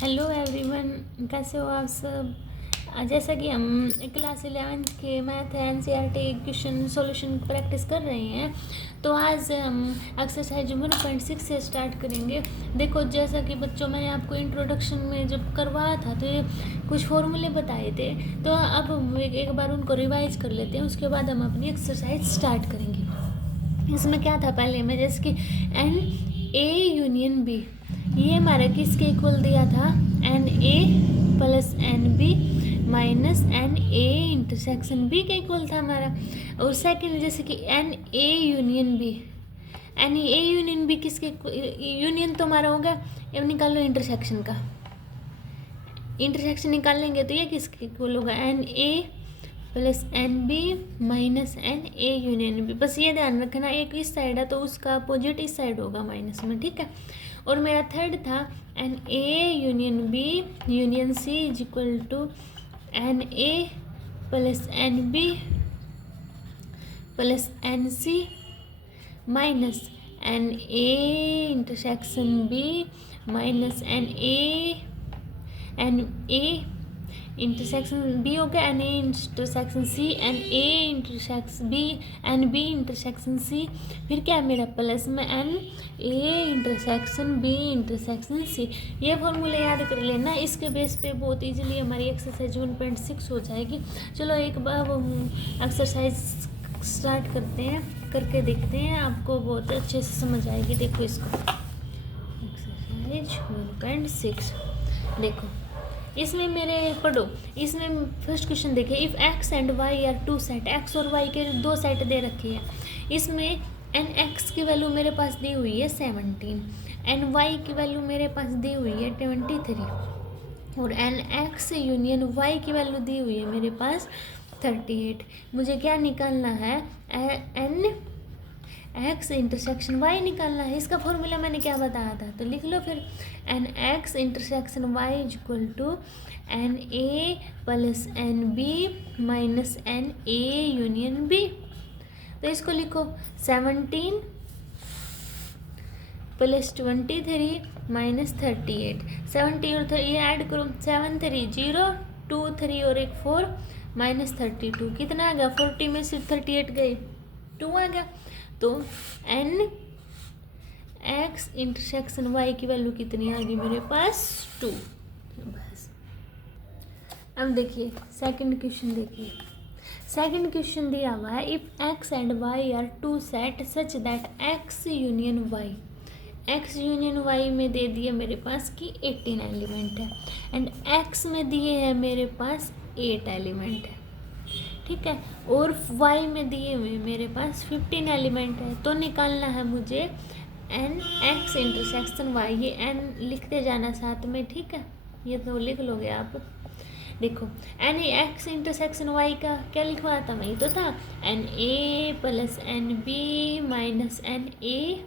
Hello everyone, कैसे हो आप सब। जैसा कि हम क्लास 11th के math NCERT question solution practice कर रहे हैं, तो आज हम एक्सरसाइज 1.6 से स्टार्ट करेंगे। देखो, जैसा कि बच्चों मैंने आपको इंट्रोडक्शन में जब करवाया था तो ये कुछ फॉर्मूले बताए थे, तो अब हम एक बार उनको रिवाइज कर लेते हैं। उसके बाद हम अपनी एक्सरसाइज स्टार्ट करेंगे। इसमें क्या था, पहले में जैसे कि एन ए यूनियन बी, ये हमारा किसके इक्वल दिया था, n A plus n B minus n A intersection B के इक्वल था हमारा। और सेकंड जैसे कि n A union B, n A union B किसके, यूनियन तो हमारा होगा, अब निकाल लो इंटरसेक्शन का। इंटरसेक्शन निकाल तो ये किसके इक्वल होगा, n A plus n B minus n A union B. बस ये ध्यान रखना, एक इस साइड है तो उसका अपोजिट इस साइड होगा माइनस में, ठीक है। और मेरा थर्ड था n A union B union C is equal to n A plus n B plus n C minus n A intersection B minus n A intersection B हो गया, n A intersection C, n A intersection B, n B intersection C, फिर क्या है मेरा plus में n A intersection B intersection C. ये formula याद कर लेना, इसके बेस पे बहुत इजीली हमारी एक्सरसाइज 1.6 हो जाएगी। चलो एक बार हम एक्सरसाइज स्टार्ट करते हैं, करके देखते हैं, आपको बहुत अच्छे से समझ आएगी। देखो इसको, एक्सरसाइज 1.6 देखो, इसमें मेरे पढ़ो, इसमें फर्स्ट क्वेश्चन देखिए, if x and y are two set, x और वाई के दो सेट दे रखे हैं। इसमें एन एक्स की वैल्यू मेरे पास दी हुई है 17, एन वाई की वैल्यू मेरे पास दी हुई है 23, और एन एक्स यूनियन वाई की वैल्यू दी हुई है मेरे पास 38। मुझे क्या निकालना है, एन एक्स इंटरसेक्शन वाई निकालना है। इसका फॉर्मूला मैंने क्या बताया था, तो लिख लो फिर, n x intersection y is equal to n A plus n B minus n A union B. तो इसको लिखो 17 प्लस 23 माइनस 38, 70 और ये ऐड करो, 7 3 0, 2 3 और एक 4 माइनस 32, कितना आ गया, 40 में सिर्फ 38 गए, 2 आ गया। तो एन एक्स इंटरसेक्शन वाई की वैल्यू कितनी आ गई मेरे पास, 2। बस अब देखिए सेकंड क्वेश्चन, देखिए सेकंड क्वेश्चन दिया हुआ है, if x and y are two set such that x union y, x union y में दे दिए मेरे पास कि 18 एलिमेंट है, एंड एक्स में दिए हैं मेरे पास 8 एलिमेंट है, ठीक है, और y में दिए हुए मेरे पास 15 एलिमेंट है। तो निकालना है मुझे एन एक्स इंटरसेक्शन y, ये एन लिखते जाना साथ में, ठीक है, ये तो लिख लोगे आप। देखो एन एक्स इंटरसेक्शन y का क्या लिखवाया था, मैं तो था n A plus n B minus n A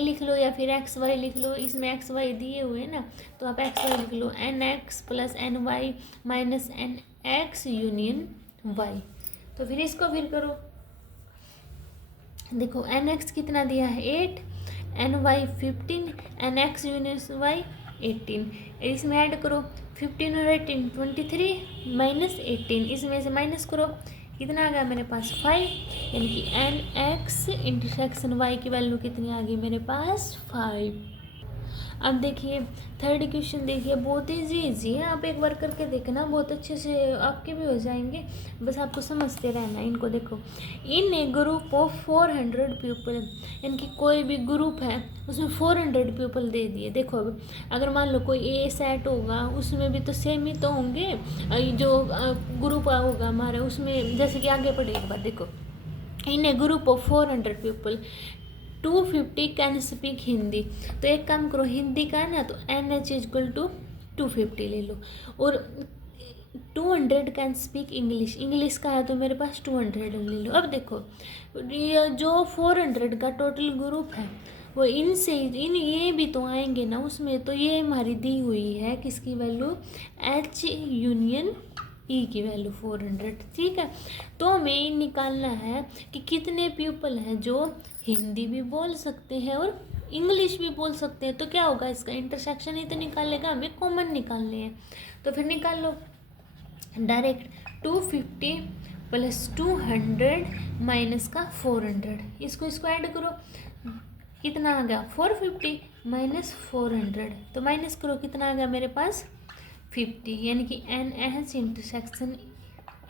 लिख लो, या फिर एक्स वाई लिख लो, इसमें एक्स वाई दिए हुए हैं ना, तो आप एक्स वाई लिख लो, N X plus N Y minus N x union Y. तो फिर इसको फिर करो, देखो एन एक्स कितना दिया है 8, n y 15, n x union y 18, इसमें ऐड करो 15 और 18 23 माइनस 18, इसमें से माइनस करो, कितना आ गया मेरे पास 5, यानी कि एन एक्स इंटरसेक्शन वाई की वैल्यू कितनी आ गई मेरे पास 5। अब देखिए थर्ड क्वेश्चन, देखिए बहुत इजी है, आप एक बार करके देखना, बहुत अच्छे से आपके भी हो जाएंगे, बस आपको समझते रहना इनको। देखो, in a group of 400 people, इनकी कोई भी ग्रुप है उसमें 400 पीपल दे दिए। देखो अब अगर मान लो कोई ए सेट होगा, उसमें भी तो सेम ही तो होंगे, जो ग्रुप होगा हमारा उसमें, जैसे कि आगे पढ़े एक बार, देखो in a group of 400 people 250 can speak Hindi. तो एक काम करो, हिंदी का है ना, तो एन एच इजक्वल टू 250 ले लो, और 200 कैन स्पीक इंग्लिश, इंग्लिश का है तो मेरे पास 200 ले लो। अब देखो ये जो 400 का टोटल ग्रुप है, वो इनसे इन ये भी तो आएंगे ना उसमें, तो ये हमारी दी हुई है किसकी वैल्यू, एच यूनियन ई की वैल्यू 400, ठीक है। तो हमें निकालना है कि कितने पीपल हैं जो हिंदी भी बोल सकते हैं और इंग्लिश भी बोल सकते हैं। तो क्या होगा, इसका इंटरसेक्शन ही तो निकालेगा, हमें कॉमन निकालने हैं। तो फिर निकाल लो डायरेक्ट, 250 प्लस 200 माइनस का 400, इसको ऐड करो, कितना आ गया 450 माइनस 400, तो माइनस करो कितना आ गया मेरे पास 50, यानी कि NH इंटरसेक्शन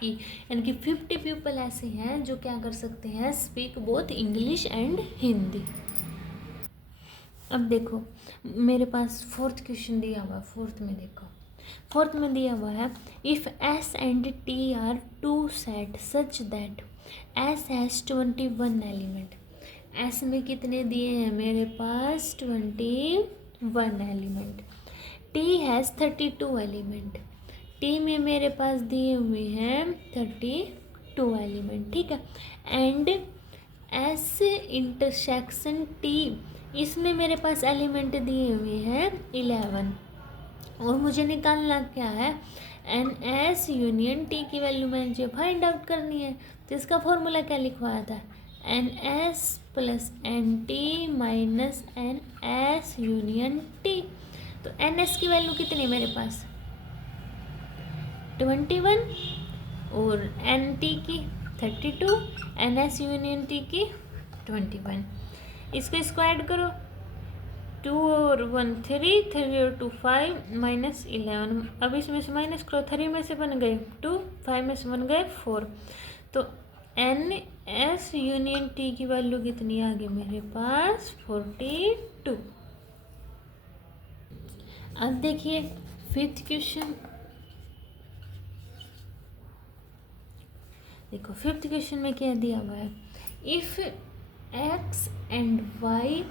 ई, यानी कि 50 पीपल ऐसे हैं जो क्या कर सकते हैं, speak both English and Hindi. अब देखो मेरे पास फोर्थ क्वेश्चन दिया हुआ है, फोर्थ में देखो, फोर्थ में दिया हुआ है if S and T are two set such that S has 21 element. S में कितने दिए हैं मेरे पास 21 element, T has 32 element, T में मेरे पास दिए हुए हैं 32 एलिमेंट, ठीक है। एंड S इंटरसेक्शन T, इसमें मेरे पास एलिमेंट दिए हुए हैं 11, और मुझे निकालना क्या है NS यूनियन T की वैल्यू मुझे फाइंड आउट करनी है। तो इसका फॉर्मूला क्या लिखवाया था, NS plus NT minus NS union T। तो NS की वैल्यू कितनी है मेरे पास 21 और NT की 32, NS यूनियन T की 21, इसको ऐड करो, 2 और 1 3, 3 और 2 5 माइनस 11, अब इसमें से माइनस करो, 3 में से बन गए 2, 5 में से बन गए 4, तो NS यूनियन T की वैल्यू कितनी आ गई मेरे पास 42। अब देखिए फिफ्थ क्वेश्चन, देखो फिफ्थ क्वेश्चन में क्या दिया हुआ है, if X and Y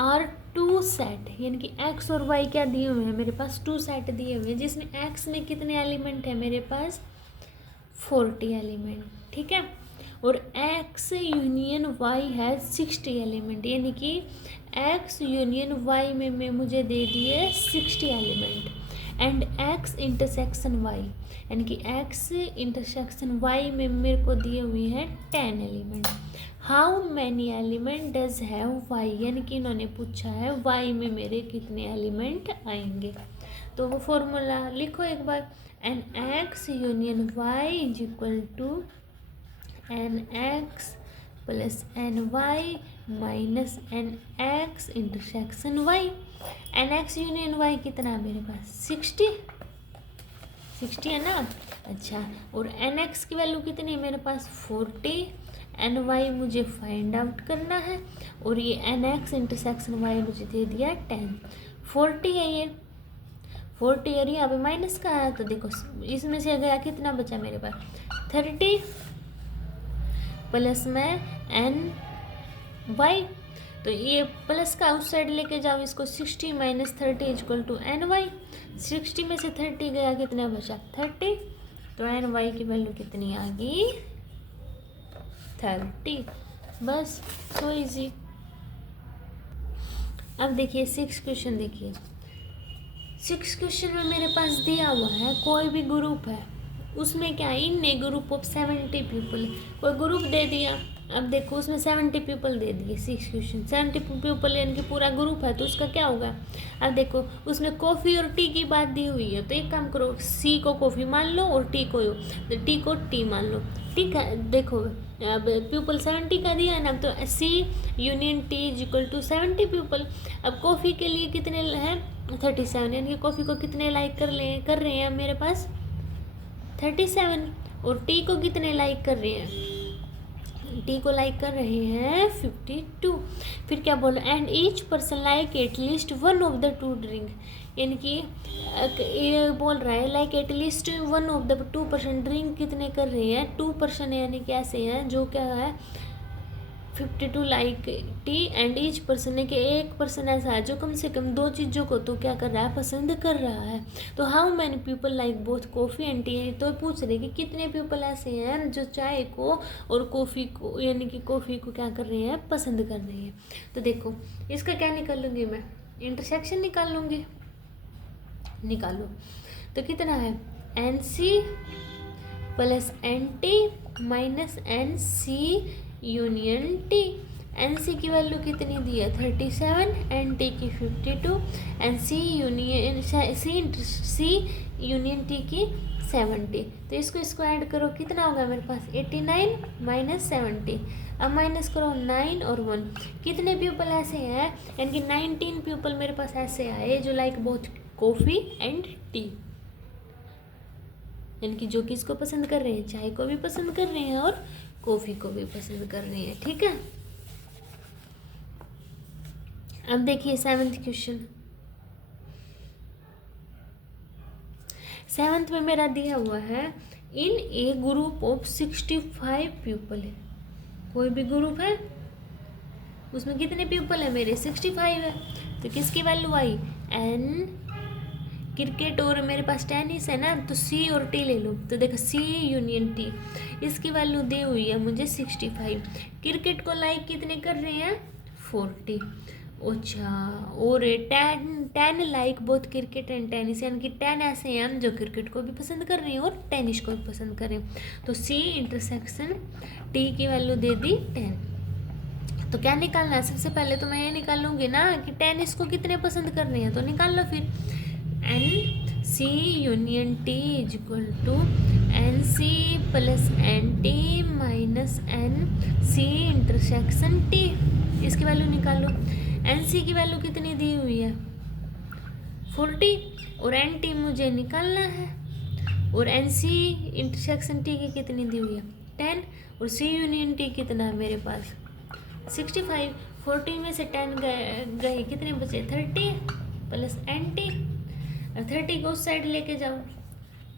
are two set, यानी कि X और Y क्या दिए हुए हैं मेरे पास 2 सेट दिए हुए हैं, जिसमें X में कितने एलिमेंट है मेरे पास 40 एलिमेंट, ठीक है, और X यूनियन Y है 60 एलिमेंट, यानी कि X यूनियन Y में मुझे दे दिए 60 element, and X intersection Y, यानी कि X इंटरसेक्शन Y में मेरे को दिए हुए हैं 10 element. How many element does have Y, यानी कि इन्होंने पूछा है Y में मेरे कितने एलिमेंट आएंगे। तो वो फॉर्मूला लिखो एक बार, N X union Y is equal to N X plus N Y minus N X intersection Y। N X union Y कितना है मेरे पास 60 है ना, अच्छा, और एन X की वैल्यू कितनी है मेरे पास 40, एन Y मुझे फाइंड आउट करना है, और ये एन X इंटरसेक्शन Y मुझे दे दिया 10, 40 है ये 40, और यहाँ पे माइनस का है, तो देखो इसमें से गया कितना बचा मेरे पास 30 प्लस में एन Y, तो ये प्लस का उस साइड लेके जाओ इसको, 60 माइनस 30 इक्वल टू एन Y, 60 में से 30 गया कितना बचा 30, तो एन Y की वैल्यू कितनी आ गई 30, बस सो इजी। अब देखिए 6 क्वेश्चन, देखिए 6 क्वेश्चन में मेरे पास दिया हुआ है कोई भी ग्रुप है, उसमें क्या है इन ए ग्रुप ऑफ 70 पीपल, कोई ग्रुप दे दिया, अब देखो उसमें 70 पीपल दे दिए, 6 क्वेश्चन 70 पीपल यानी कि पूरा ग्रुप है, तो उसका क्या होगा, अब देखो उसमें कॉफ़ी और टी की बात दी हुई है, तो एक काम करो सी को कॉफ़ी मान लो और टी को टी को टी मान लो, ठीक है। देखो अब पीपल 70 का दिया है ना, तो C union T is equal to 70 people. अब कॉफ़ी के लिए कितने हैं 37, यानी कि कॉफ़ी को कितने लाइक कर रहे हैं मेरे पास 37, और टी को कितने लाइक कर रहे हैं, टी को लाइक कर रहे हैं 52। फिर क्या बोलो, and each person like at least one of the two drink, यानी कि ये बोल रहा है like at least one of the 2% drink कितने कर रहे हैं 2%, यानी कि ऐसे हैं जो क्या है 52 like T, and each person है कि एक पर्सन ऐसा है जो कम से कम 2 चीज़ों को तो क्या कर रहा है पसंद कर रहा है। तो how many people like both coffee and T, तो पूछ रहे कि कितने पीपल ऐसे हैं जो चाय को और कॉफ़ी को यानी कि कॉफ़ी को क्या कर रहे हैं पसंद कर रहे हैं। तो देखो इसका क्या निकाल लूँगी मैं, इंटरसेक्शन निकाल लूँगी, निकालो तो कितना है n C plus n T minus n C union T, n C की वैल्यू कितनी दी है 37, एन टी की 52, एंड सी यूनियन टी की 70। तो इसको ऐड करो, कितना होगा मेरे पास 89 माइनस 70। अब माइनस करो 9 और 1, कितने पीपल ऐसे हैं, यानी कि 19 पीपल मेरे पास ऐसे आए जो like both coffee and T, यानी कि जो किसको पसंद कर रहे हैं, चाय को भी पसंद कर रहे हैं और कॉफ़ी को भी पसंद कर रहे हैं। ठीक है, अब देखिए 7th क्वेश्चन। 7th में मेरा दिया हुआ है इन ए ग्रुप ऑफ 65 पीपल है, कोई भी ग्रुप है उसमें कितने पीपल है मेरे 65 है। तो किसकी वैल्यू आई एन, क्रिकेट और मेरे पास टेनिस है ना, तो सी और टी ले लो। तो देखो सी यूनियन टी, इसकी वैल्यू दी हुई है मुझे 65। क्रिकेट को लाइक कितने कर रहे हैं 40। अच्छा, और 10 like both cricket and tennis, यानी कि 10 ऐसे हैं जो क्रिकेट को भी पसंद कर रहे हैं और टेनिस को भी पसंद कर रहे हैं। तो सी इंटरसेक्शन टी की वैल्यू दे दी 10। तो क्या निकालना है, सबसे पहले तो मैं ये निकालूंगी ना कि टेनिस को कितने पसंद कर रहे हैं, तो निकाल लो फिर। N C union T is equal to n C plus n T minus n C intersection T, इसकी वैल्यू निकालो। एन सी की वैल्यू कितनी दी हुई है 40, और एन टी मुझे निकालना है, और एन सी इंटरसेक्शन टी की कितनी दी हुई है 10, और सी यूनियन टी कितना है मेरे पास 65। 40 में से 10 गए कितने बचे 30 प्लस एन टी, 30 को उस साइड लेके जाओ,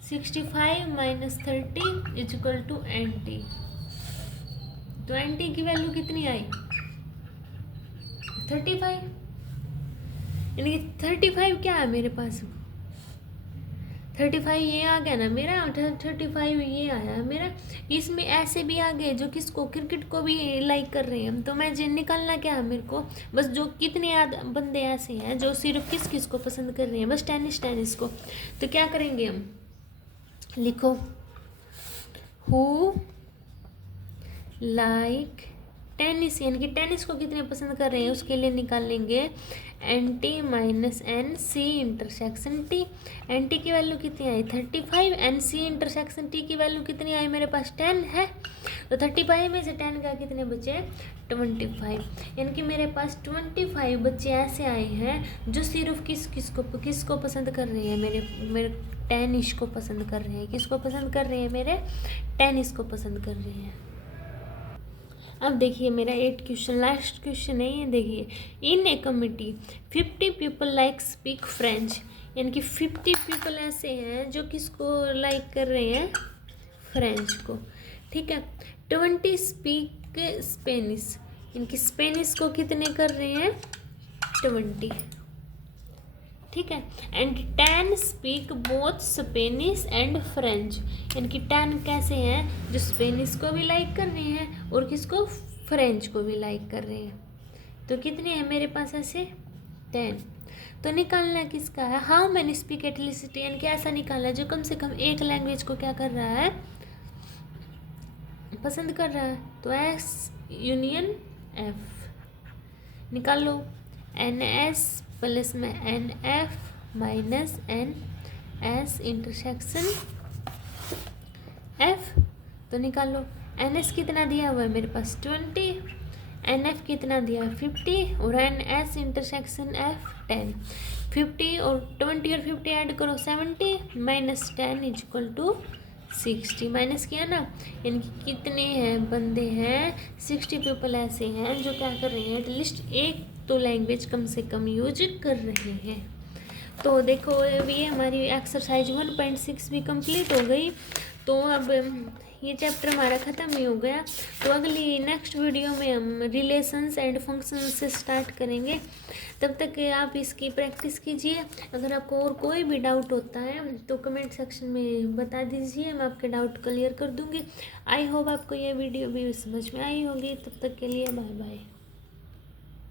65 माइनस 30 is equal to n T. तो एन टी की वैल्यू कितनी आई 35, यानी कि 35 क्या है मेरे पास 35 ये आ गया ना मेरा, 35 ये आया मेरा। इसमें ऐसे भी आ गए जो किसको क्रिकेट को भी लाइक कर रहे हैं, तो मैं निकालना क्या है मेरे को, बस जो कितने बंदे ऐसे हैं जो सिर्फ किस को पसंद कर रहे हैं, बस टेनिस को। तो क्या करेंगे हम, लिखो हु लाइक टेनिस, यानी कि टेनिस को कितने पसंद कर रहे हैं उसके लिए निकाल लेंगे n T minus n C intersection T. N T की वैल्यू कितनी आई 35, एन सी इंटरसेक्शन टी की वैल्यू कितनी आई मेरे पास 10 है। तो 35 में से 10 का कितने बचे 25, यानी कि मेरे पास 25 बच्चे ऐसे आए हैं जो सिर्फ किसको पसंद कर रहे हैं, मेरे टेनिस को पसंद कर रहे हैं। किसको पसंद कर रहे हैं, मेरे टेनिस को पसंद कर रहे हैं। अब देखिए मेरा 8 क्वेश्चन, लास्ट क्वेश्चन है ये, देखिए in a committee 50 people like speak French, यानी कि 50 पीपल ऐसे हैं जो किसको लाइक कर रहे हैं फ्रेंच को। ठीक है, 20 स्पीक स्पेनिश, यानी कि स्पेनिश को कितने कर रहे हैं 20। ठीक है, and 10 speak both Spanish and French, यानी कि 10 कैसे हैं जो स्पेनिश को भी लाइक कर रहे हैं और किसको फ्रेंच को भी लाइक कर रहे हैं। तो कितने हैं मेरे पास ऐसे 10। तो निकालना किसका है, हाउ मैनी स्पीक एटलीस्ट, यानी कि ऐसा निकालना है जो कम से कम एक लैंग्वेज को क्या कर रहा है पसंद कर रहा है। तो एस यूनियन एफ निकाल लो, एन एस प्लस में n F minus n S intersection F. तो निकालो एन एस कितना दिया हुआ है मेरे पास 20, एन एफ कितना दिया है 50, और एन एस इंटरसेक्शन एफ 10। 50 और 20 और 50 ऐड करो 70 minus 10 is equal to 60। Minus किया ना, यानी कि कितने हैं बंदे हैं 60 पीपल ऐसे हैं जो क्या कर रहे हैं एटलीस्ट एक तो लैंग्वेज कम से कम यूज कर रहे हैं। तो देखो ये हमारी एक्सरसाइज 1.6 भी कंप्लीट हो गई। तो अब ये चैप्टर हमारा ख़त्म ही हो गया। तो अगली नेक्स्ट वीडियो में हम रिलेशंस एंड फंक्शंस से स्टार्ट करेंगे। तब तक आप इसकी प्रैक्टिस कीजिए। अगर आपको और कोई भी डाउट होता है तो कमेंट सेक्शन में बता दीजिए, मैं आपके डाउट क्लियर कर दूँगी। आई होप आपको ये वीडियो भी समझ में आई होगी। तब तक के लिए बाय बाय।